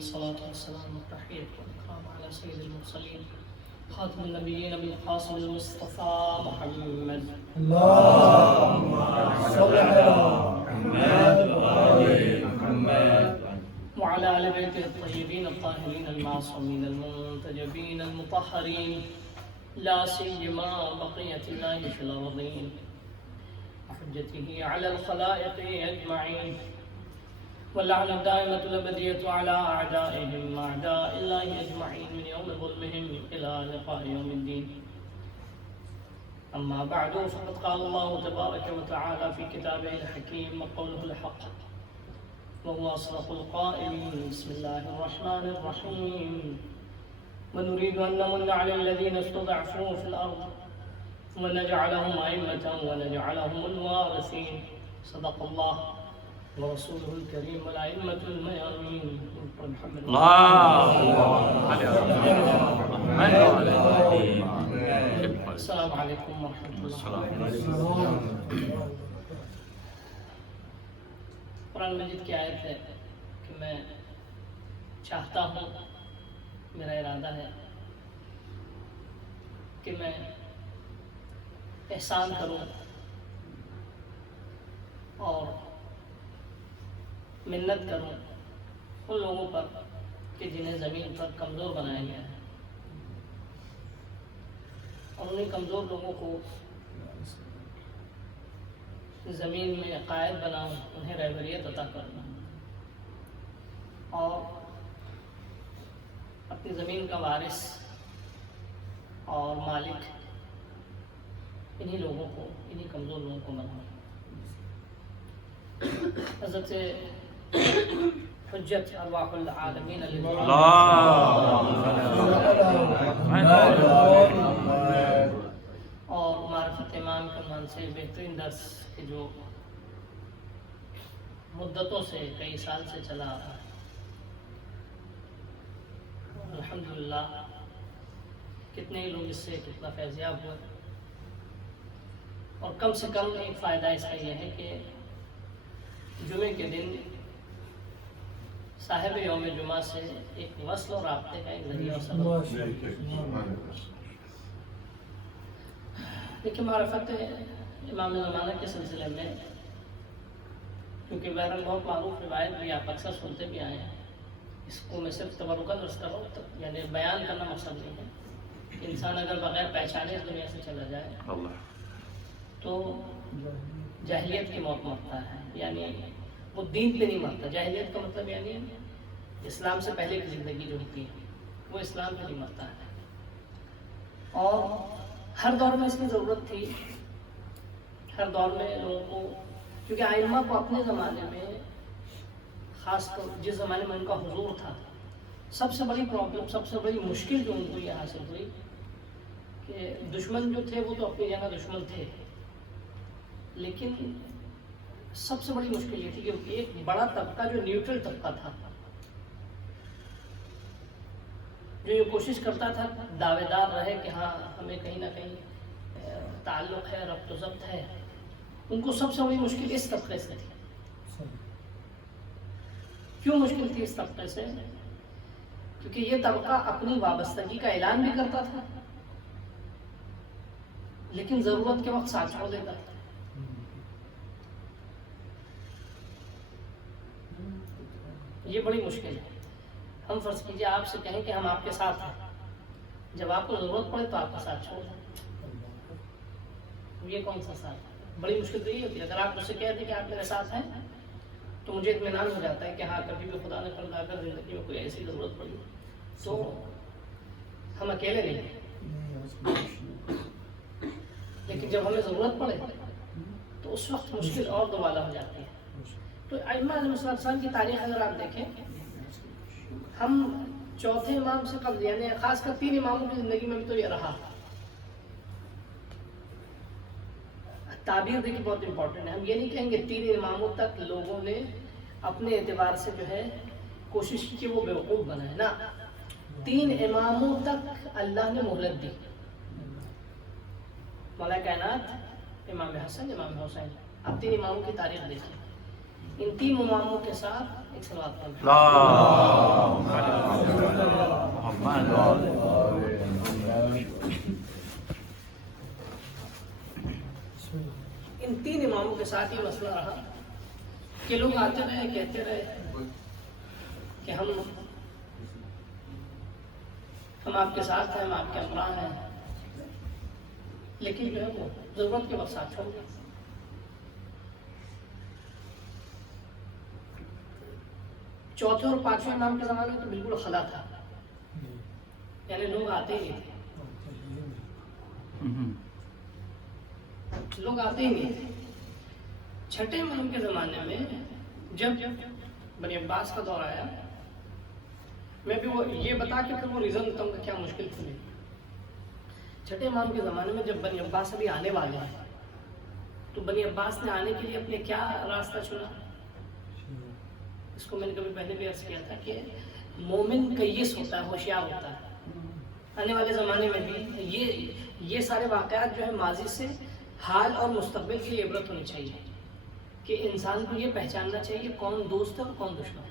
والصلاة والسلام والتحية والإكرام على سيد المرسلين خاتم النبيين أبي القاسم المصطفى محمد. اللهم صل على محمد وآل محمد وعلى آل بيته الطيبين الطاهرين المعصومين المنتجبين المطهرين لا سيما بقية الله في الأرضين وحجته على الخلائق أجمعين واللعنة الدائمة الأبدية على أعدائهم أعداء الله أجمعين من يوم ظلمهم إلى لقاء يوم الدين. أما بعد فقد قال الله تبارك وتعالى في كتابه الحكيم وقوله الحق وهو أصدق القائلين. بسم الله الرحمن الرحيم. ونريد أن نمن على الذين استضعفوا في الأرض ونجعلهم أئمة ونجعلهم الوارثين. صدق الله ورسوله الكريم والأئمة الميامين. السلام عليكم ورحمة الله. قرآن مجید کی آیت ہے کہ میں چاہتا ہوں، میرا ارادہ ہے کہ میں احسان کروں اور منت کروں ان لوگوں پر کہ جنہیں زمین پر کمزور بنایا گیا ہے، اور انہیں کمزور لوگوں کو زمین میں قائد بناؤں، انہیں رہبریت عطا کرنا اور اپنی زمین کا وارث اور مالک انہی لوگوں کو، انہی کمزور لوگوں کو بناؤں۔ حضرت حجت ارواح العالمین اور معرفت امام کمان سے بہترین درس کہ جو مدتوں سے کئی سال سے چلا آ رہا ہے، الحمدللہ کتنے لوگ اس سے کتنا فیضیاب ہوئے، اور کم سے کم ایک فائدہ اس کا یہ ہے کہ جمعے کے دن صاحب یوم جمعہ سے ایک وصل اور رابطے کا ایک ذریعہ لیکن معرفت امام زمانہ کے سلسلے میں، کیونکہ بہرحال بہت معروف روایت بھی آپ اکثر سنتے بھی آئے ہیں، اس کو میں صرف تبرکاً عرض کر رہا ہوں، یعنی بیان کرنا مقصد نہیں ہے کہ انسان اگر بغیر پہچانے اس دنیا سے چلا جائے تو جاہلیت کی موت مرتا ہے، یعنی وہ دین پہ نہیں مرتا۔ جاہلیت کا مطلب یعنی اسلام سے پہلے کی زندگی جو ہوتی ہے وہ اسلام پہ نہیں مرتا ہے، اور ہر دور میں اس کی ضرورت تھی۔ ہر دور میں لوگوں کو، کیونکہ ائمہ کو اپنے زمانے میں، خاص کر جس زمانے میں ان کا حضور تھا، سب سے بڑی پرابلم، سب سے بڑی مشکل جو ان کو یہ حاصل ہوئی کہ دشمن جو تھے وہ تو اپنی جگہ دشمن تھے، لیکن سب سے بڑی مشکل یہ تھی کہ ایک بڑا طبقہ جو نیوٹرل طبقہ تھا، جو یہ کوشش کرتا تھا دعوے دار رہے کہ ہاں ہمیں کہیں نہ کہیں تعلق ہے، ربط و ضبط ہے، ان کو سب سے بڑی مشکل اس طبقے سے تھی۔ کیوں مشکل تھی اس طبقے سے؟ کیونکہ یہ طبقہ اپنی وابستگی کا اعلان بھی کرتا تھا لیکن ضرورت کے وقت ساتھ چھوڑ دیتا تھا۔ یہ بڑی مشکل ہے۔ ہم فرض کیجئے آپ سے کہیں کہ ہم آپ کے ساتھ ہیں، جب آپ کو ضرورت پڑے تو آپ کا ساتھ چھوڑ دیں، یہ کون سا ساتھ ہے؟ بڑی مشکل تو یہ ہوتی ہے۔ اگر آپ مجھ سے کہہ دیں کہ آپ میرے ساتھ ہیں تو مجھے اطمینان ہو جاتا ہے کہ ہاں کبھی بھی خدا نے خدا کر زندگی میں کوئی ایسی ضرورت پڑی تو ہم اکیلے نہیں ہیں، لیکن جب ہمیں ضرورت پڑے تو اس وقت مشکل اور دوبالا ہو جاتی ہے۔ تو ائمہ علیہ السلام کی تاریخ اگر آپ دیکھیں، ہم چوتھے امام سے قبل، یعنی خاص کر 3 اماموں کی زندگی میں بھی تو یہ رہا۔ تعبیر دیکھیں بہت امپورٹنٹ ہے۔ ہم یہ نہیں کہیں گے 3 اماموں تک لوگوں نے اپنے اعتبار سے جو ہے کوشش کی کہ وہ بیوقوف بنائے، نا، 3 اماموں تک اللہ نے مہلت دی۔ مولا کائنات، امام حسن، امام حسین، اب 3 اماموں کی تاریخ دیکھیں، ان 3 اماموں کے ساتھ ایک صلوات پڑھیں۔ مسئلہ رہا کہ لوگ آتے رہے کہتے رہے کہ ہم آپ کے ساتھ ہیں، ہم آپ کے ہمراہ ہیں، لیکن جو ہے وہ ضرورت کے وقت ساتھ چھوڑ گئے۔ چوتھے اور پانچویں امام کے زمانے میں تو بالکل خلا تھا، یعنی لوگ آتے ہی نہیں تھے، لوگ آتے ہی نہیں تھے۔ چھٹے امام کے زمانے میں جب بنی عباس کا دور آیا، میں بھی وہ یہ بتا کے پھر وہ ریزن دیتا ہوں کہ کیا مشکل تھی۔ چھٹے امام کے زمانے میں جب بنی عباس ابھی آنے والے ہیں تو بنی عباس نے آنے کے لیے اپنے کیا راستہ چنا؟ اس کو میں نے کبھی پہلے بھی عرض کیا تھا کہ مومن کیس ہوتا ہے، ہوشیار ہوتا ہے۔ آنے والے زمانے میں بھی یہ سارے واقعات جو ہے ماضی سے حال اور مستقبل کی لیے عبرت ہونی چاہیے کہ انسان کو یہ پہچاننا چاہیے کون دوست ہے اور کون دشمن ہے۔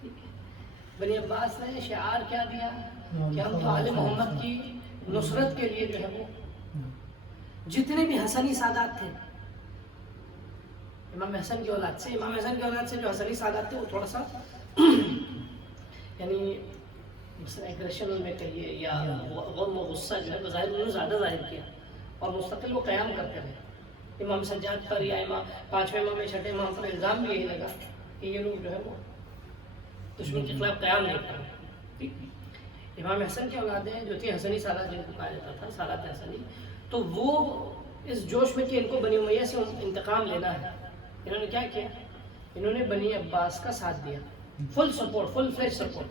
ٹھیک ہے، بنی عباس نے شعار کیا دیا کہ ہم تو آل محمد کی نصرت کے لیے جو ہے وہ جتنے بھی حسنی سادات تھے، امام حسن کی اولاد سے جو حسنی سادات تھے وہ تھوڑا سا یعنی مثلا ایگریشن ان میں کہیے یا غم و غصہ جو ہے بظاہر انہوں نے زیادہ ظاہر کیا اور مستقل وہ قیام کرتے رہے۔ امام سجاد پر یا پانچویں امام چھٹے امام پر الزام بھی یہی لگا کہ یہ لوگ جو ہے وہ دشمن کے خلاف قیام نہیں کر رہے۔ امام حسن کی اولادیں جو تھی حسنی سالات جن کو کہا جاتا تھا، سالات حسنی، تو وہ اس جوش میں کہ ان کو بنی امیہ سے انتقام لینا ہے، انہوں نے کیا کیا؟ انہوں نے بنی عباس کا ساتھ دیا، فل سپورٹ، فل فلیج سپورٹ،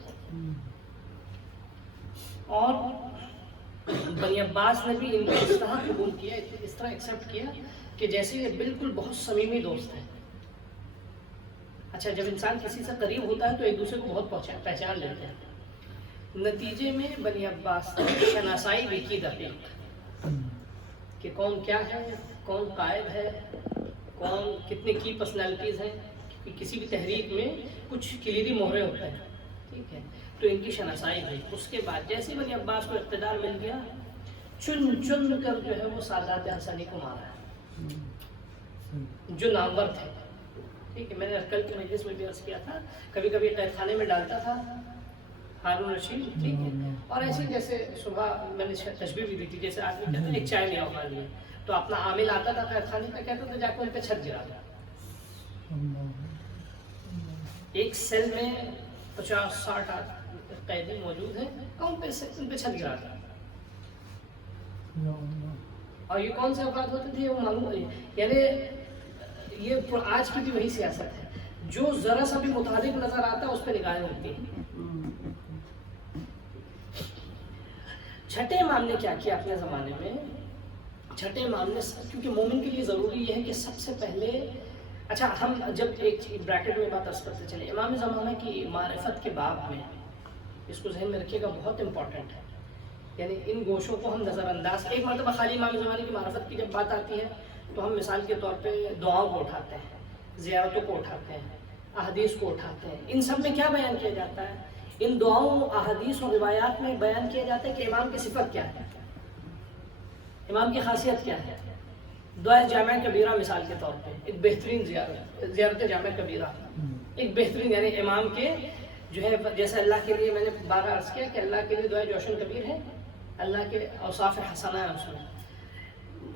اور بنی عباس نے بھی ان کو اس طرح قبول کیا، اس طرح ایکسیپٹ کیا کہ جیسے یہ بالکل بہت صمیمی دوست ہیں۔ اچھا، جب انسان کسی سے قریب ہوتا ہے تو ایک دوسرے کو بہت پہچان لیتے ہیں۔ نتیجے میں بنی عباس نے شناسائی بھی کی دقیق کہ کون کیا ہے، کون قائد ہے، کون کتنے کی پرسنالٹیز ہیں، کیونکہ کسی بھی تحریک میں کچھ کلیدی مہرے ہوتے ہیں، ٹھیک ہے، تو ان کی شناسائی ہوئی۔ اس کے بعد جیسے بنی عباس کو اقتدار مل گیا، چن چن کر جو ہے وہ سادات حسنی کو مارا ہے جو نامور تھے، ٹھیک ہے۔ میں نے کل کے مجلس میں بھی عرض کیا تھا، کبھی کبھی قید خانے میں ڈالتا تھا ہارون رشید، ٹھیک ہے، اور ایسے جیسے صبح میں نے تشبیہ بھی دی تھی، جیسے آدمی کہتے ہیں ایک چائے لیا ہوگا لیے، تو اپنا عامل آتا تھا قید خانے کا، کہتا تھا جا کے ان پہ چھت گرا دیا۔ ایک سیل میں 50-60 قیدی موجود ہیں، ان پہ چھت گرا دیا۔ اور یہ کون سے اوقات ہوتے تھے وہ معلوم ہے، یعنی یہ آج کی بھی وہی سیاست ہے، جو ذرا سا بھی متحرک نظر آتا ہے اس پہ نگاہیں ہوتی ہیں۔ چھٹے امام نے کیا کیا اپنے زمانے میں؟ چھٹے امام نے، کیونکہ مومن کے لیے ضروری یہ ہے کہ سب سے پہلے، اچھا ہم جب ایک بریکٹ میں بات عرض کرتے چلے، امام زمانہ کی معرفت کے باب میں، اس کو ذہن میں رکھیے گا، بہت امپورٹنٹ ہے، یعنی ان گوشوں کو ہم نظر انداز، ایک مرتبہ خالی امام زمانے کی معرفت کی جب بات آتی ہے تو ہم مثال کے طور پہ دعاؤں کو اٹھاتے ہیں، زیارتوں کو اٹھاتے ہیں، احادیث کو اٹھاتے ہیں۔ ان سب میں کیا بیان کیا جاتا ہے؟ ان دعاؤں، احادیث اور روایات میں بیان کیا جاتا ہے کہ امام کی صفت کیا ہے، امام کی خاصیت کیا ہے۔ دعائے جامع کبیرہ مثال کے طور پہ ایک بہترین زیارت جامع کبیرہ، ایک بہترین، یعنی امام کے جو ہے، جیسے اللہ کے لیے میں نے بارہ عرض کیا کہ اللہ کے لیے دعائے جوشن کبیر ہے، اللہ کے اوصاف حسنہ ہے اس میں۔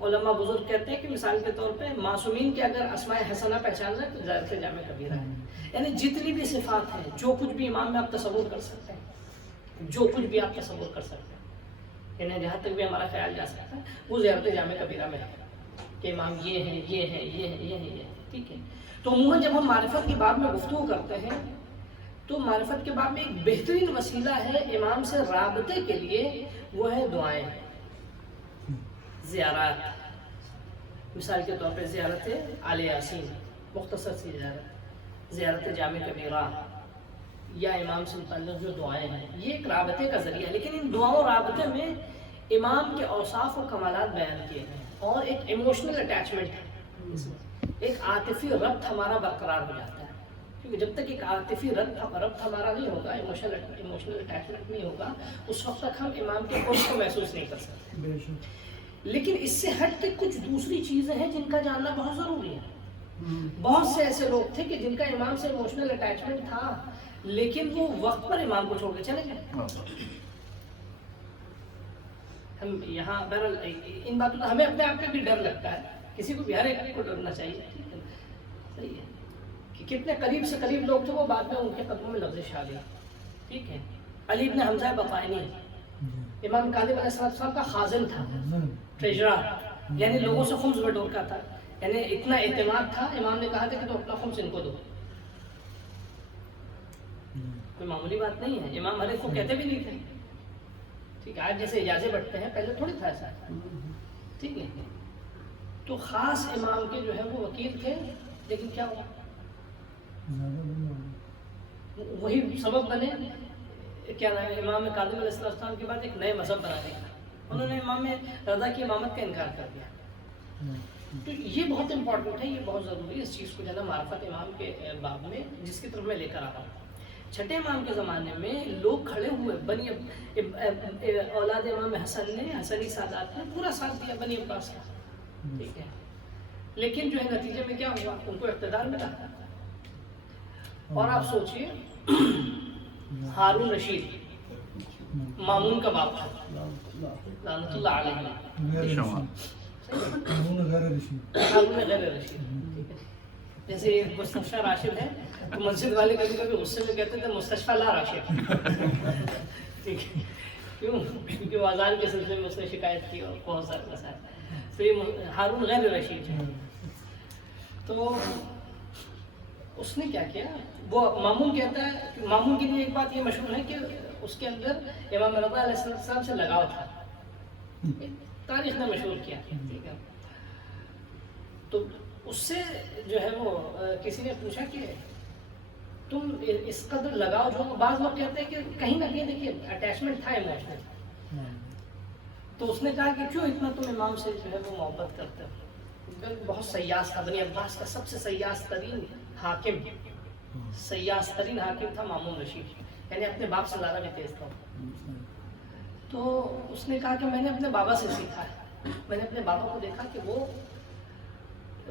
علماء بزرگ کہتے ہیں کہ مثال کے طور پہ معصومین کے اگر اسماء حسنہ پہچاننا ہے تو زیارت جامع کبیرہ ہے، یعنی جتنی بھی صفات ہیں، جو کچھ بھی امام میں آپ تصور کر سکتے ہیں، جو کچھ بھی آپ تصور کر سکتے ہیں، یعنی جہاں تک بھی ہمارا خیال جا سکتا ہے وہ زیارت جامع کبیرہ میں ہے کہ امام یہ ہیں، یہ ہیں، یہ ہیں، یہ ہیں، یہ ہیں، ٹھیک ہے۔ تو عموماً جب ہم معرفت کے باب میں گفتگو کرتے ہیں تو معرفت کے باب میں ایک بہترین وسیلہ ہے امام سے رابطے کے لیے، وہ ہے دعائیں، زیارات۔ مثال کے طور پہ زیارت آل یاسین، مختصر سی زیارت، زیارت جامع کبیرہ، یا امام سے متعلق جو دعائیں ہیں، یہ ایک رابطے کا ذریعہ ہے۔ لیکن ان دعاؤں رابطے میں امام کے اوصاف و کمالات بیان کیے ہیں، اور ایک ایموشنل اٹیچمنٹ ہے، ایک عاطفی ربط ہمارا برقرار ہو جاتا ہے، کیونکہ جب تک ایک عاطفی ربط ہمارا نہیں ہوگا، ایموشنل اٹیچمنٹ نہیں ہوگا، اس وقت تک ہم امام کے قرب کو محسوس نہیں کر سکتے۔ لیکن اس سے ہٹ کے کچھ دوسری چیزیں ہیں جن کا جاننا بہت ضروری ہے. بہت سے ایسے لوگ تھے کہ جن کا امام سے ایموشنل اٹیچمنٹ تھا لیکن وہ وقت پر امام کو چھوڑ کے چلے گئے. ہم یہاں بہرحال ان باتوں کا ہمیں اپنے آپ پہ بھی ڈر لگتا ہے, کسی کو بھی ہر ایک کو ڈرنا چاہیے. صحیح ہے کہ کتنے قریب سے قریب لوگ تھے وہ بعد میں ان کے قدموں میں لغزش آ گئی. ٹھیک ہے, علی ابن حمزہ بطائنی امام کاظم علیہ السلام کا خازن تھا, ٹریجرر, یعنی لوگوں سے خمس بٹور کا تھا. یعنی اتنا اعتماد تھا, امام نے کہا تھا کہ تو اپنا خمس ان کو دو. کوئی معمولی بات نہیں ہے, امام ہر ایک کو کہتے بھی نہیں تھے. ٹھیک ہے, آج جیسے اجازے بٹتے ہیں پہلے تھوڑی تھا ایسا. ٹھیک ہے, تو خاص امام کے جو ہے وہ وکیل تھے, لیکن کیا ہوا وہی سبب بنے کیا نام ہے امام کاظم علیہ السلام کے بعد ایک نئے مذہب بنانے کا. انہوں نے امام رضا کی امامت کا انکار کر دیا. تو یہ بہت امپورٹنٹ ہے, یہ بہت ضروری ہے اس چیز کو جو ہے نا معرفت امام کے باب میں, جس کی طرف میں لے کر آ رہا ہوں. چھٹے امام کے زمانے میں لوگ کھڑے ہوئے, بنی اولاد امام حسن نے, حسنی سادات نے پورا ساتھ دیا بنی عباس کا. ٹھیک ہے, لیکن جو ہے نتیجے میں کیا ہوا, ان کو اقتدار ملا. اور آپ سوچئے ہارون رشید مامون کا باپ تھا رحمۃ اللہ علیہ, ہارون غیر رشید. جیسے مستشفی راشد ہے تو مسجد والے کبھی کبھی غصے میں کہتے تھے مستشفی لا راشد. ٹھیک ہے, کیوں, کیونکہ وہ اذان کے سلسلے میں اس نے شکایت کی اور بہت سارے مسائل. تو یہ ہارون غیر رشید ہے. تو اس نے کیا کیا, وہ مامون کہتا ہے, مامون کے لیے ایک بات یہ مشہور ہے کہ اس کے اندر امام رضا علیہ السلام سے لگاؤ تھا, تاریخ نے مشہور کیا. ٹھیک ہے, تو اس سے جو ہے وہ کسی نے پوچھا کہ تم اس قدر لگاؤ, جو بعض لوگ کہتے ہیں کہ کہیں نہ کہیں دیکھیے اٹیچمنٹ تھا ایموشنل. تو اس نے کہا کہ کیوں اتنا تم امام سے جو ہے وہ محبت کرتے ہو. بہت سیاس تھا, بنی عباس کا سب سے سیاس ترین حاکم, سیاس ترین حاکم تھا مامون رشید, یعنی اپنے باپ سے زیادہ بھی تیز تھا. تو اس نے کہا کہ میں نے اپنے بابا سے سیکھا ہے, میں نے اپنے بابا کو دیکھا کہ وہ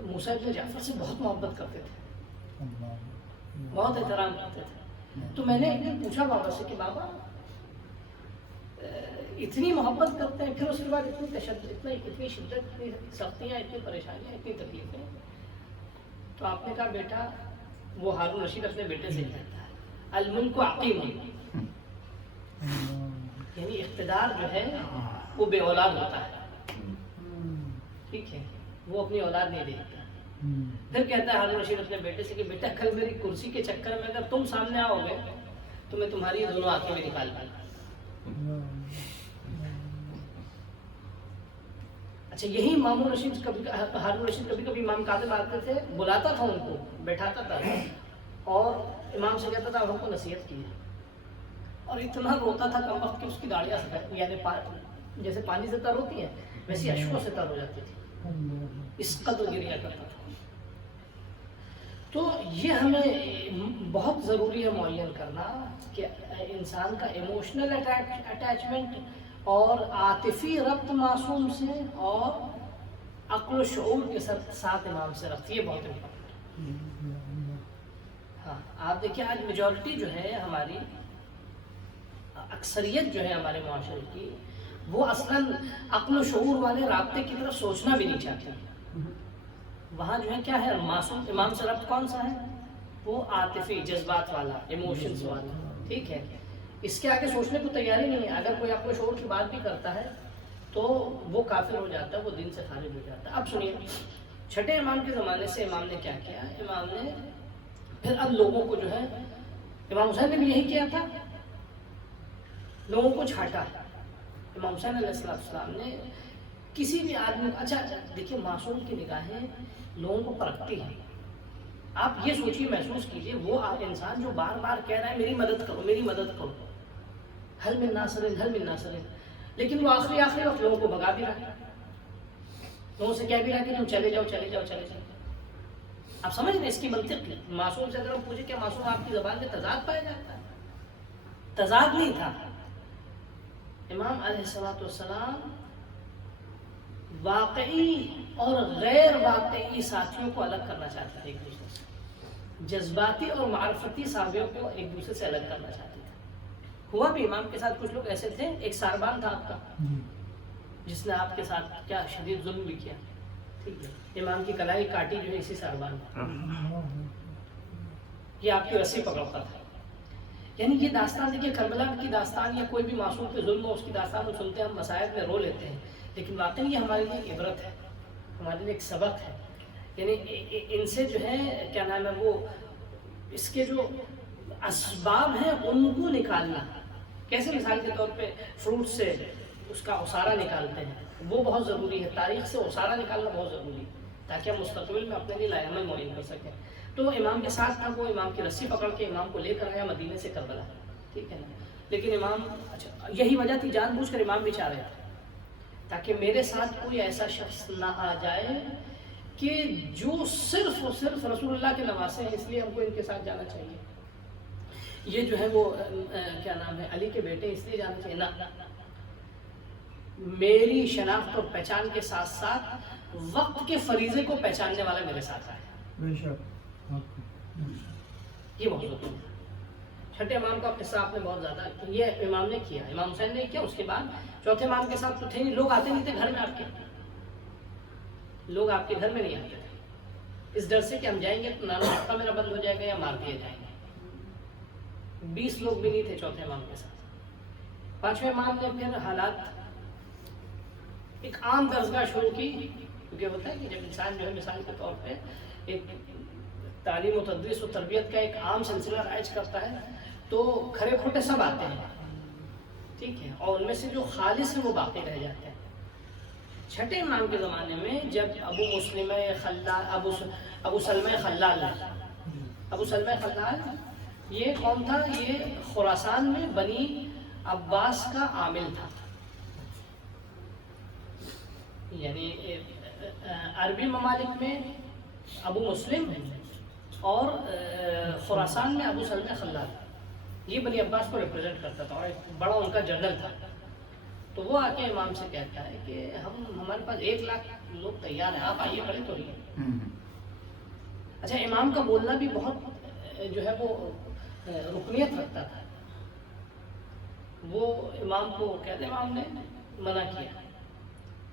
موسیٰ ابن جعفر سے بہت محبت کرتے تھے, بہت احترام کرتے تھے. تو میں نے ایک دن پوچھا بابا سے کہ بابا اتنی محبت کرتے ہیں, پھر اس کے بعد اتنی تشدد, اتنی شدت, اتنی سختیاں, اتنی پریشانیاں, اتنی تکلیفیں. تو آپ نے کہا بیٹا, وہ ہارون رشید اپنے بیٹے سے کہتا ہے الملک عقیم, یعنی اقتدار جو ہے وہ بے اولاد ہوتا ہے. ٹھیک ہے, وہ اپنی اولاد نہیں دیکھتا. پھر کہتا ہے ہارون رشید اپنے بیٹے سے کہ بیٹا کل میری کرسی کے چکر میں اگر تم سامنے آؤ گے تو میں تمہاری دونوں آنکھیں بھی نکال دوں گا. اچھا, یہی مامون رشید کبھی, ہارون رشید کبھی کبھی امام کاظم آتے تھے, بلاتا تھا ان کو, بیٹھاتا تھا اور امام سے کہتا تھا ہم کو نصیحت کی, اور اتنا روتا تھا کم وقت کہ اس کی داڑیاں یعنی جیسے پانی سے تر ہوتی ہیں ویسی اشکوں سے تر ہو جاتی تھی, اس قدر گریا کرتا تھا. تو یہ ہمیں بہت ضروری ہے معین کرنا کہ انسان کا ایموشنل اٹیچمنٹ اور عاطفی ربط معصوم سے اور عقل و شعور کے ساتھ امام سے ربط, یہ بہت امپورٹنٹ ہے. ہاں, آپ دیکھیں آج میجورٹی جو ہے ہماری, اکثریت جو ہے ہمارے معاشرے کی, وہ اصلاً عقل و شعور والے رابطے کی طرف سوچنا بھی نہیں چاہتے. وہاں جو ہے کیا ہے, معصوم امام سے ربط کون سا ہے, وہ عاطفی, جذبات والا, ایموشنز والا. ٹھیک ہے, اس کے آگے سوچنے کو تیاری نہیں ہے. اگر کوئی عقل و شعور کی بات بھی کرتا ہے تو وہ کافر ہو جاتا ہے, وہ دین سے خارج ہو جاتا ہے. اب سنیے, چھٹے امام کے زمانے سے امام نے کیا کیا, امام نے پھر اب لوگوں کو جو ہے, امام حسین نے بھی یہی کیا تھا, لوگوں کو چھانٹا. امام حسین علیہ السلام نے کسی بھی آدمی, اچھا دیکھیے معصوم کی نگاہیں لوگوں کو پرکھتی ہیں. آپ یہ سوچیے, محسوس کیجیے, وہ انسان جو بار بار کہہ رہا ہے میری مدد کرو, میری مدد کرو, حل من ناصر, حل من ناصر, لیکن وہ آخری وقت لوگوں کو بھگا بھی رہا ہے, لوگوں سے کہہ بھی رہا کہ تم چلے جاؤ, چلے جاؤ, چلے جاؤ. آپ سمجھ رہے اس کی منطق کی. معصوم سے اگر ہم پوچھیں کہ معصوم آپ کی زبان میں تضاد پایا جاتا ہے, تضاد نہیں تھا. امام علیہ السلام واقعی اور غیر واقعی ساتھیوں کو الگ کرنا چاہتا تھا ایک دوسرے سے، جذباتی اور معرفتی صحابیوں کو ایک دوسرے سے الگ کرنا چاہتے تھے. ہوا بھی امام کے ساتھ کچھ لوگ ایسے تھے. ایک ساربان تھا آپ کا جس نے آپ کے ساتھ کیا شدید ظلم بھی کیا، ٹھیک ہے، امام کی کلائی کاٹی جو ہے اسی ساربان نے، یہ آپ کی رسی پکڑتا تھا. یعنی یہ داستان دیکھیے، کربلا کی داستان یا کوئی بھی معصوم پہ ظلم ہو اس کی داستان کو سنتے ہیں ہم مصائب میں رو لیتے ہیں، لیکن واقعی یہ ہمارے لیے ایک عبرت ہے، ہمارے لیے ایک سبق ہے. یعنی ان سے جو ہے کیا نام ہے وہ اس کے جو اسباب ہیں ان کو نکالنا، کیسے مثال کے طور پہ فروٹ سے اس کا عصارہ نکالتے ہیں، وہ بہت ضروری ہے. تاریخ سے عصارہ نکالنا بہت ضروری ہے تاکہ ہم مستقبل میں اپنے لیے لائے عمل معین کر سکیں. تو امام کے ساتھ تھا، وہ امام کی رسی پکڑ کے امام کو لے کر آیا مدینے سے کربلا، ٹھیک ہے نا. لیکن امام اچھا یہی وجہ تھی، جان بوجھ کر امام بچا رہے تھے تاکہ میرے ساتھ کوئی ایسا شخص نہ آ جائے کہ جو صرف اور صرف رسول اللہ کے نواسے ہیں، اس لیے ہم کو ان کے ساتھ جانا چاہیے. یہ جو ہے وہ کیا نام ہے علی کے بیٹے اس لیے جانا چاہیے، نہ، میری شناخت اور پہچان کے ساتھ ساتھ وقت کے فریضے کو پہچاننے والا میرے ساتھ آئے. یہ بہت ضروری ہے. چھٹے امام کا قصہ آپ نے بہت زیادہ، یہ امام نے کیا، امام حسین نے کیا. اس کے بعد چوتھے امام کے ساتھ تو تھے نہیں، لوگ آتے نہیں تھے گھر میں آپ کے، لوگ آپ کے گھر میں نہیں آتے تھے اس ڈر سے کہ ہم جائیں گے تو نانا نقطہ میرا بند ہو جائے گا یا مار دیے جائیں گے. 20 لوگ بھی نہیں تھے چوتھے امام کے ساتھ. پانچویں امام نے پھر حالات ایک عام درسگاہ شروع کی، کیونکہ ہوتا ہے کہ جب انسان جو ہے مثال کے طور پہ ایک تعلیم و تدریس و تربیت کا ایک عام سلسلہ رائج کرتا ہے تو کھرے کھوٹے سب آتے ہیں، ٹھیک ہے، اور ان میں سے جو خالص ہیں وہ باقی رہ جاتے ہیں. چھٹے امام کے زمانے میں جب ابو سلمہ خلال یہ کون تھا؟ یہ خراسان میں بنی عباس کا عامل تھا. یعنی عربی ممالک میں ابو مسلم اور خراسان میں ابو سلمہ خلال، یہ بنی عباس کو ریپرزینٹ کرتا تھا اور ایک بڑا ان کا جنرل تھا. تو وہ آ کے امام سے کہتا ہے کہ ہمارے پاس 1 لاکھ لوگ تیار ہیں، آپ آئیے کھڑے تو رہیے. اچھا امام کا بولنا بھی بہت جو ہے وہ رکنیت رکھتا تھا. وہ امام کو کہتے امام نے منع کیا.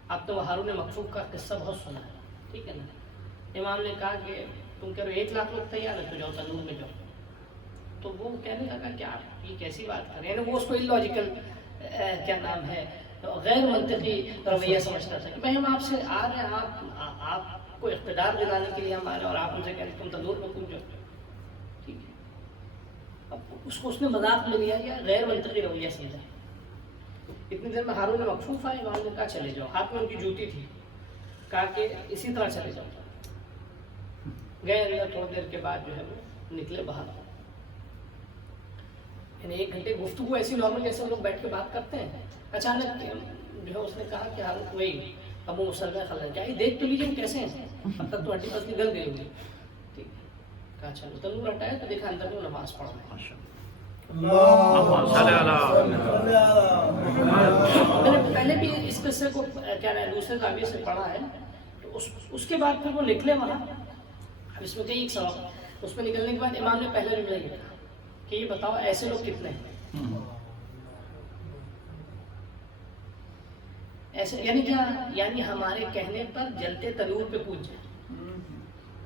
آپ تو ہارون مکفوف کا قصہ بہت سنا ہے، ٹھیک ہے نا. امام نے کہا کہ تم کہہ رہے ہو 1 لاکھ لوگ تیار ہے تو جاؤ تنور میں جاؤ. تو وہ کہنے لگا کہ آپ یہ کیسی بات کر رہے ہیں، یعنی وہ اس کو اللاجیکل کیا نام ہے غیر منطقی رویہ سمجھتا تھا کہ بھائی ہم آپ سے آ رہے ہیں، آپ کو اقتدار دلانے کے لیے ہم آ رہے ہیں اور آپ ان سے کہہ رہے ہیں تم تندور میں کود جاؤ، ٹھیک ہے. اب اس نے مذاق میں لیا گیا، غیر منطقی رویہ سمجھا. اتنی دیر میں ہارون مکفوف آئے، امام نے کہا چلے جاؤ. ہاتھ میں ان کی جوتی تھی، کہا کہ اسی طرح چلے جاؤ. گئے اندر، تھوڑی دیر کے بعد جو ہے وہ نکلے باہر. یعنی 1 گھنٹے گفتگو ایسی نارمل جیسے لوگ بیٹھ کے بات کرتے ہیں. اچانک جو ہے اس نے کہا کہ ہارون وہی ابو مسلمہ خلال جائے دیکھ تو لیجیے ہم کیسے ہیں، اب تک تو ہڈی پسلی گل گئی ہوگی، ٹھیک ہے. کہا چلو. تنور ہٹایا تو دیکھا اندر میں نماز پڑھ رہے ہیں. میں نے پہلے بھی اس قصے کو کیا ہے دوسرے زاویے سے پڑھا ہے. تو اس کے بعد پھر وہ نکلے وہاں. اب اس میں کئی ایک سبق، اس میں نکلنے کے بعد امام نے پہلے جملہ یہ کہا کہ یہ بتاؤ ایسے لوگ کتنے ہیں. ایسے یعنی کیا؟ یعنی ہمارے کہنے پر جلتے تنور پہ کود جائے.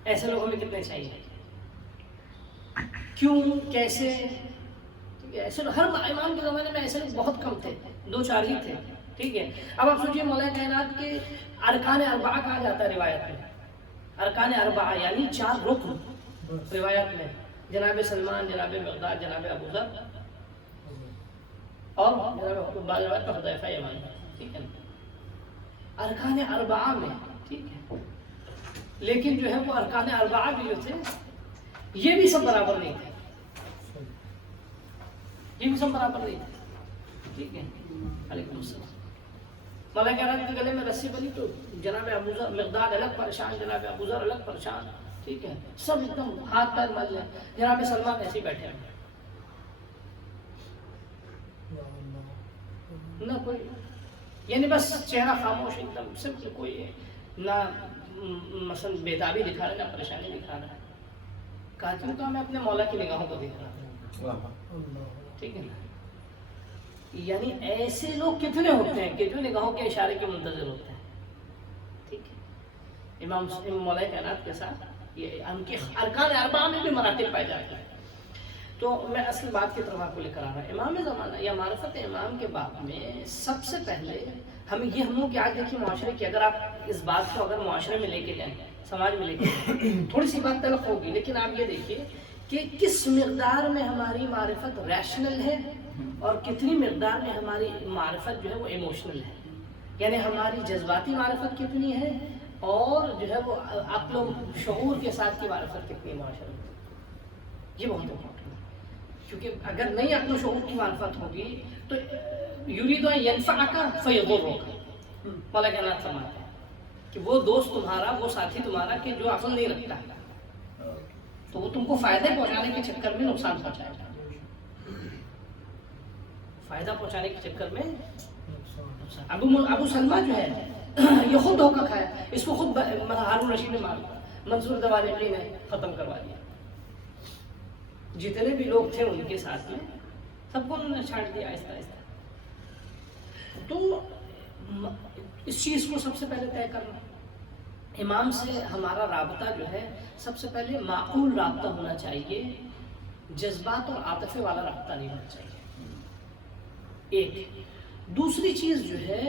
ایسے لوگ ہمیں کتنے چاہیے، کیوں، کیسے؟ ایسے ہر امام کے زمانے میں ایسے لوگ بہت کم تھے، 2-4 ہی تھے، ٹھیک ہے. اب آپ سوچیے مولا کائنات کے ارکان اربعہ کہا جاتا ہے روایت میں. ارکان اربعہ یعنی 4 رکن روایت میں، جناب سلمان، جناب مقداد، جناب ابو ذر اور جناب بعض روایت میں حذیفہ یمانی، ٹھیک ہے. ارکان اربعہ میں، ٹھیک ہے. لیکن جو ہے وہ ارکان اربعہ بھی جو تھے یہ بھی سب برابر نہیں تھے، یہ بھی سب برابر نہیں تھے، ٹھیک ہے. علیکم السلام. مولا کائنات کے گلے میں رسی بنی تو جناب ابو ذر مقداد الگ پریشان، جناب ابو ذر الگ پریشان، ٹھیک ہے. سب ایک دم ہاتھ پیر مل لیں. جناب سلمان ایسے ہی بیٹھے ہیں، نہ کوئی یعنی بس چہرہ خاموش ایک دم سمپل، کوئی نہ مثلا بیتابی دکھا رہا ہے نہ پریشانی دکھا رہا ہے. کہا کیوں؟ کہا میں اپنے مولا کی نگاہوں کو دیکھ رہا ہوں. ٹھیک ہے نا. یعنی ایسے لوگ کتنے ہوتے ہیں کہ جو نگاہوں کے اشارے کے منتظر ہوتے ہیں. ٹھیک ہے. امام مولا کائنات کے ساتھ یہ ان کے ارکان اربعہ میں بھی مراتب پائے جاتے ہیں. تو میں اصل بات کی طرف آپ کو لے کر آ رہا ہوں. امام زمانہ یا معرفت امام کے باب میں سب سے پہلے ہم لوگ کہ آج دیکھیے معاشرے کی، اگر آپ اس بات کو اگر معاشرے میں لے کے جائیں، سماج میں لے کے جائیں، تھوڑی سی بات تلخ ہوگی، لیکن آپ یہ دیکھیے کہ کس مقدار میں ہماری معرفت ریشنل ہے اور کتنی مقدار میں ہماری معرفت جو ہے وہ ایموشنل ہے. یعنی ہماری جذباتی معرفت کتنی ہے اور جو ہے وہ عقل و شعور کے ساتھ کی معرفت کتنی ہے معاشرے میں. یہ بہت امپورٹنٹ ہے، کیونکہ اگر نہیں عقل و شعور کی معرفت ہوگی تو یرید ان ینفعک فیضرک. مولا کائنات فرماتے ہیں کہ وہ دوست تمہارا، وہ ساتھی تمہارا کہ جو عقل نہیں رکھتا تو وہ تم کو فائدہ پہنچانے کے چکر میں نقصان پہنچائے گا. فائدہ پہنچانے کے چکر میں ابو سلمہ جو ہے یہ خود دھوکہ کھایا. اس کو خود ہارون رشید نے مارا، منصور دوالقی نے ختم کروا دیا. جتنے بھی لوگ تھے ان کے ساتھ میں سب کو انہوں نے چھانٹ دیا آہستہ آہستہ. تو اس چیز کو سب سے پہلے طے کرنا، امام سے ہمارا رابطہ جو ہے سب سے پہلے معقول رابطہ ہونا چاہیے، جذبات اور عاطفے والا رابطہ نہیں ہونا چاہیے. ایک دوسری چیز جو ہے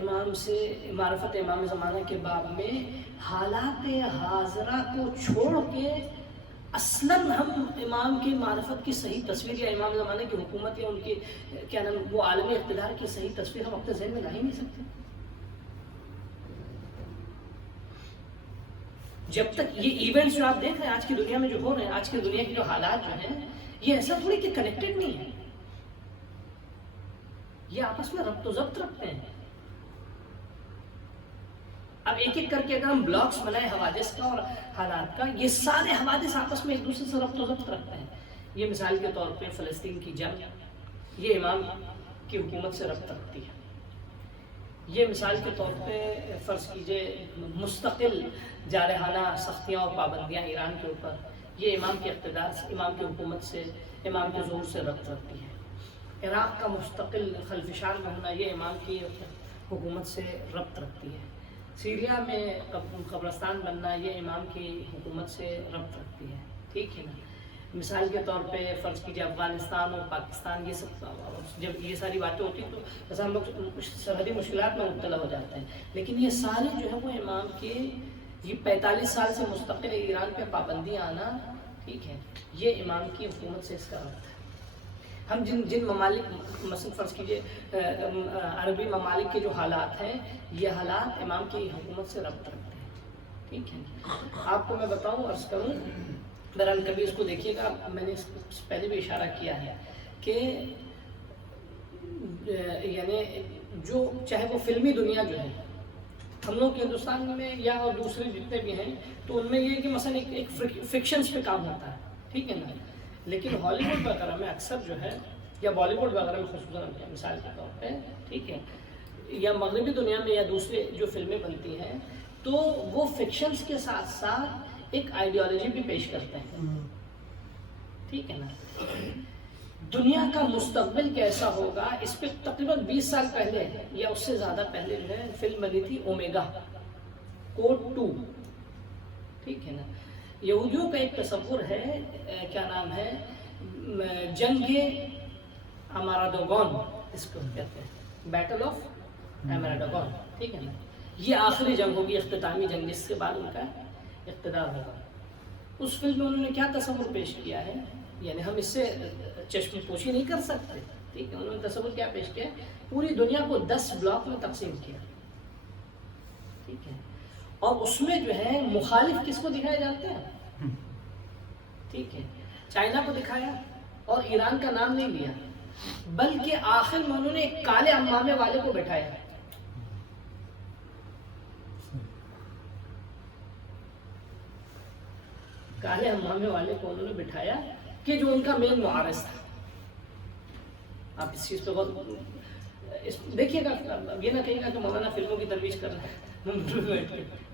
امام سے معرفت امام زمانہ کے باب میں حالات حاضرہ کو چھوڑ کے اصلاً ہم امام کی معرفت کی صحیح تصویر یا امام زمانے کی حکومت یا ان کی کیا نام وہ عالمی اقتدار کی صحیح تصویر ہم اپنے ذہن میں لا ہی نہیں سکتے جب تک یہ ایونٹس جو آپ دیکھ رہے ہیں آج کی دنیا میں جو ہو رہے ہیں، آج کی دنیا کے جو حالات جو ہیں، یہ ایسا تھوڑی کہ کنیکٹڈ نہیں ہے، یہ آپس میں ربط و ضبط رکھتے ہیں. اب ایک ایک کر کے اگر ہم بلاکس بنائیں حوادث کا اور حالات کا، یہ سارے حوادث آپس میں ایک دوسرے سے ربط و ضبط رکھتے ہیں. یہ مثال کے طور پہ فلسطین کی جنگ، یہ امام کی حکومت سے ربط رکھتی ہے. یہ مثال کے طور پہ فرض کیجئے مستقل جارحانہ سختیاں اور پابندیاں ایران کے اوپر، یہ امام کے اقتدار سے، امام کی حکومت سے، امام کے ظہور سے ربط رکھتی ہے. عراق کا مستقل خلفشار میں ہونا، یہ امام کی حکومت سے ربط رکھتی ہے. سیریا میں قبرستان بننا، یہ امام کی حکومت سے ربط رکھتی ہے. ٹھیک ہے نا. مثال کے طور پہ فرض کیجیے افغانستان اور پاکستان، یہ سب جب یہ ساری باتیں ہوتی ہیں تو جیسا ہم لوگ سرحدی مشکلات میں مبتلا ہو جاتے ہیں، لیکن یہ سارے جو ہے وہ امام کے یہ 45 سال سے مستقل ایران پہ پابندیاں آنا، ٹھیک ہے، یہ امام کی حکومت سے اس کا ربط ہے. ہم جن ممالک مثلا فرض کیجیے عربی ممالک کے جو حالات ہیں، یہ حالات امام کی حکومت سے ربط رکھتے ہیں. ٹھیک ہے. آپ کو میں بتاؤں، عرض کروں، بہرحال کبھی اس کو دیکھیے گا، میں نے اس سے پہلے بھی اشارہ کیا ہے کہ یعنی جو چاہے وہ فلمی دنیا جو ہے ہم لوگ ہندوستان میں یا اور دوسرے جتنے بھی ہیں، تو ان میں یہ ہے کہ مثلا ایک فکشنز پہ کام ہوتا ہے. ٹھیک ہے نا. لیکن ہالی ووڈ وغیرہ میں اکثر جو ہے، یا بالی ووڈ وغیرہ میں خصوصاً مثال کے طور پہ، ٹھیک ہے، یا مغربی دنیا میں یا دوسرے جو فلمیں بنتی ہیں، تو وہ فکشنز کے ساتھ ساتھ ایک آئیڈیالوجی بھی پیش کرتے ہیں. ٹھیک ہے نا. دنیا کا مستقبل کیسا ہوگا، اس پہ تقریباً 20 سال پہلے یا اس سے زیادہ پہلے جو ہے فلم بنی تھی اومیگا کوڈ 2. ٹھیک ہے نا. یہودیوں کا ایک تصور ہے، کیا نام ہے، جنگ امارادوگون، اس کو کہتے ہیں بیٹل آف امارادوگون. ٹھیک ہے نا. یہ آخری جنگ ہوگی، اختتامی جنگ، جس کے بعد ان کا اقتدار ہوگا. اس فلم میں انہوں نے کیا تصور پیش کیا ہے، یعنی ہم اس سے چشم پوشی نہیں کر سکتے. ٹھیک ہے. انہوں نے تصور کیا پیش کیا، پوری دنیا کو 10 بلاک میں تقسیم کیا. ٹھیک ہے. اور اس میں جو ہے مخالف کس کو دکھائے جاتے ہیں، ٹھیک ہے، چائنا کو دکھایا اور ایران کا نام نہیں لیا، بلکہ آخر میں انہوں نے ایک کالے امامے والے کو بٹھایا. کالے امامے والے کو انہوں نے بٹھایا کہ جو ان کا مین معارض تھا. آپ اس چیز پہ دیکھیے گا یہ نہ کہے گا کہ مولانا فلموں کی ترویج کر رہے ہیں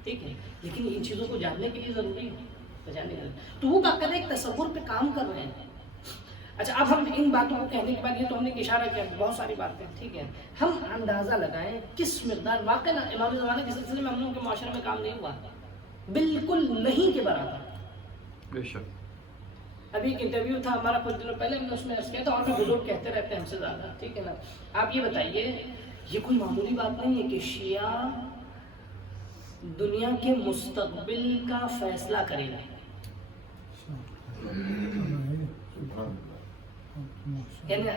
ٹھیک ہے، لیکن ان چیزوں کو جاننے کے لیے ضروری ہے تو وہ باقاعدہ ایک تصور پہ کام کر رہے ہیں. اچھا اب ہم ان باتوں کو کہنے کے بعد یہ تو ہم نے اشارہ کیا بہت ساری باتیں ٹھیک ہے، ہم اندازہ لگائیں کس مقدار واقعی نا امام زمانہ کے سلسلے میں ہم لوگوں کے معاشرے میں کام نہیں ہوا، بالکل نہیں کے برابر. بے شک. ابھی ایک انٹرویو تھا ہمارا کچھ دنوں پہلے، ہم نے اس میں عرض کیا تھا، اور بھی بزرگ کہتے رہتے ہیں ہم سے زیادہ ٹھیک ہے نا. آپ یہ بتائیے یہ کوئی معمولی بات نہیں ہے کہ شیعہ دنیا کے مستقبل کا فیصلہ کرے گا. یعنی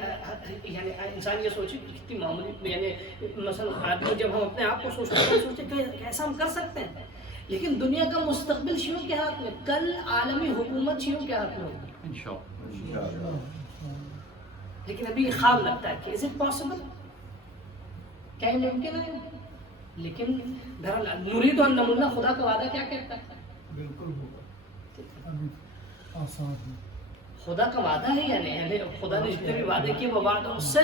انسان یہ سوچے کتنی معمولی، یعنی مثلا آدمی جب ہم اپنے آپ کو سوچتے ہیں سوچتے کہ ایسا ہم کر سکتے ہیں، لیکن دنیا کا مستقبل شیعوں کے ہاتھ میں، کل عالمی حکومت شیعوں کے ہاتھ میں ہوگی انشاءاللہ. لیکن ابھی یہ خواب لگتا ہے کہ از اٹ پاسبل، کیا یہ ممکن ہے؟ لیکن بہرحال نرید ان نمنا، خدا کا وعدہ کیا کہتا ہے؟ بالکل ہوگا، ابھی آسان ہے. خدا کا وعدہ ہے یعنی خدا نے جتنے بھی وعدے کیے وہ وعدہ اس سے